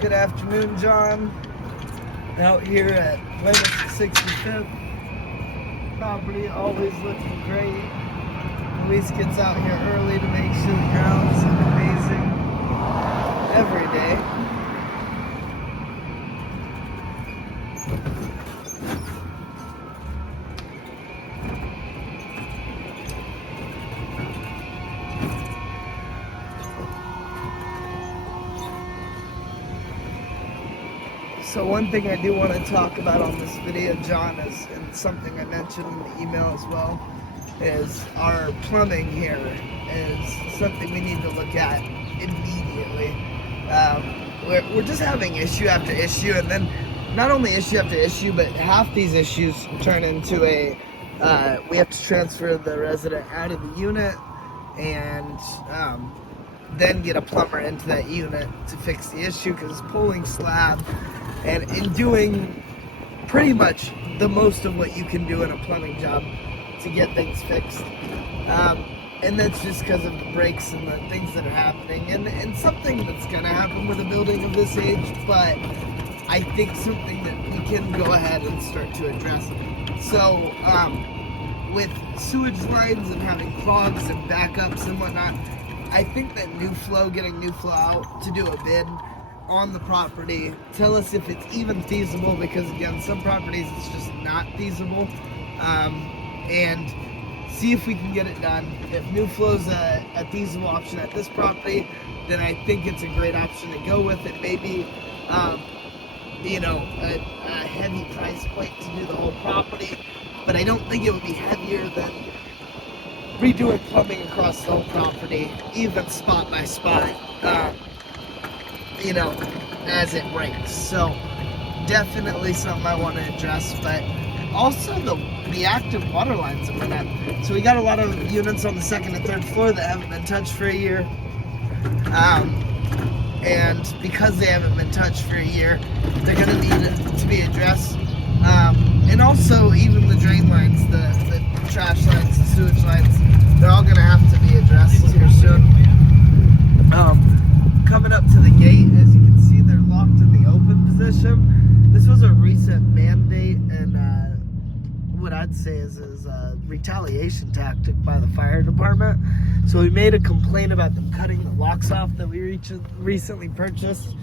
Good afternoon, John. Out here at Buenas 65th. Property always looking great. Luis gets out here early to make sure the grounds look amazing every day. So one thing I do want to talk about on this video, John, is, and something I mentioned in the email as well, is our plumbing here is something we need to look at immediately. We're just having issue after issue, and then not only issue after issue, but half these issues turn into we have to transfer the resident out of the unit and then get a plumber into that unit to fix the issue because it's pulling slab. And in doing pretty much the most of what you can do in a plumbing job to get things fixed. And that's just because of the breaks and the things that are happening. And something that's going to happen with a building of this age, but I think something that we can go ahead and start to address. So, with sewage lines and having clogs and backups and whatnot, I think that getting new flow out to do a bid on the property, tell us if it's even feasible, because again, some properties it's just not feasible, and see if we can get it done. If new flow's a feasible option at this property, then I think it's a great option to go with. It may be a heavy price point to do the whole property, but I don't think it would be heavier than redoing plumbing across the whole property, even spot by spot, as it breaks. So definitely something I want to address, but also the active water lines that we're at. So we got a lot of units on the second and third floor that haven't been touched for a year. And because they haven't been touched for a year, they're going to need to be addressed. And also even the drain lines, the trash lines, the sewage lines, they're all going to have to be addressed here soon. Coming up to the gate, as you can see, they're locked in the open position. This was a recent mandate, and what I'd say is a retaliation tactic by the fire department. So we made a complaint about them cutting the locks off that we recently purchased.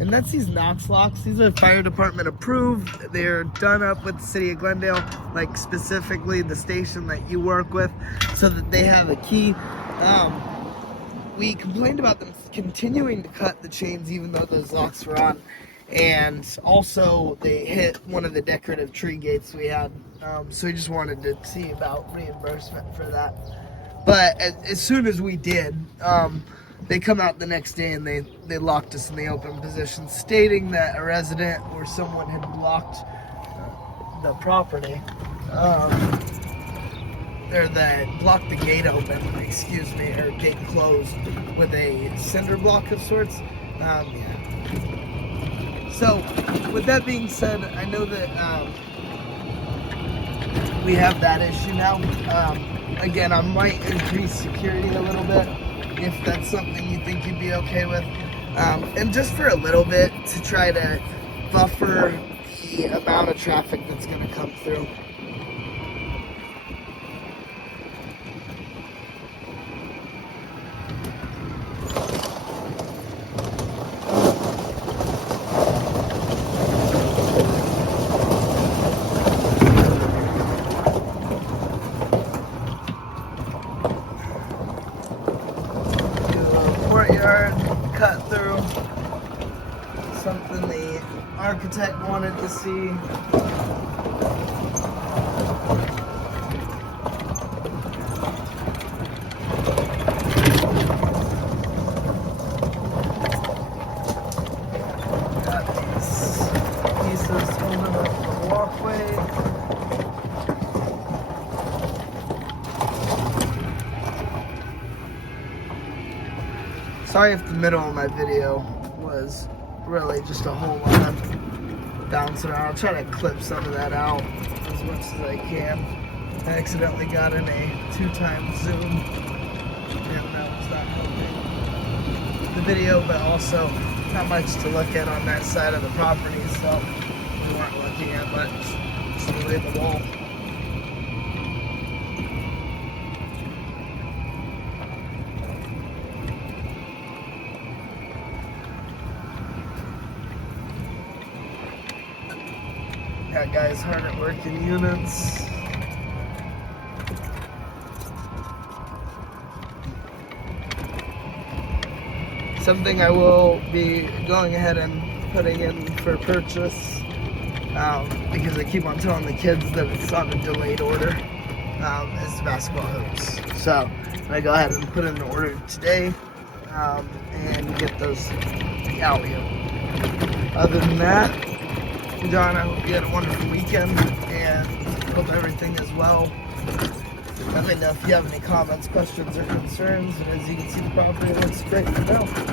And that's these Knox locks. These are fire department approved. They're done up with the city of Glendale, like specifically the station that you work with, so that they have a key. We complained about them continuing to cut the chains even though those locks were on. And also they hit one of the decorative tree gates we had. So we just wanted to see about reimbursement for that. But as soon as we did, they come out the next day and they locked us in the open position, stating that a resident or someone had blocked the property. Or blocked the gate open, or gate closed with a cinder block of sorts. So, with that being said, I know that we have that issue now. Again, I might increase security a little bit if that's something you think you'd be okay with. And just for a little bit to try to buffer the amount of traffic that's going to come through. Courtyard cut through, something the architect wanted to see. Got these pieces holding up the walkway. Sorry if the middle of my video was really just a whole lot of bouncing around. I'll try to clip some of that out as much as I can. I accidentally got in a 2x zoom, and that was not helping. the video, but also not much to look at on that side of the property, so we weren't looking at much. Just really the wall. Got guys hard at work in units. Something I will be going ahead and putting in for purchase, because I keep on telling the kids that it's on a delayed order, is the basketball hoops. So I'm gonna go ahead and put in the order today, and get those out here. Other than that, John, I hope you had a wonderful weekend, and hope everything is well. Let me know if you have any comments, questions, or concerns. And as you can see, the property looks great for now.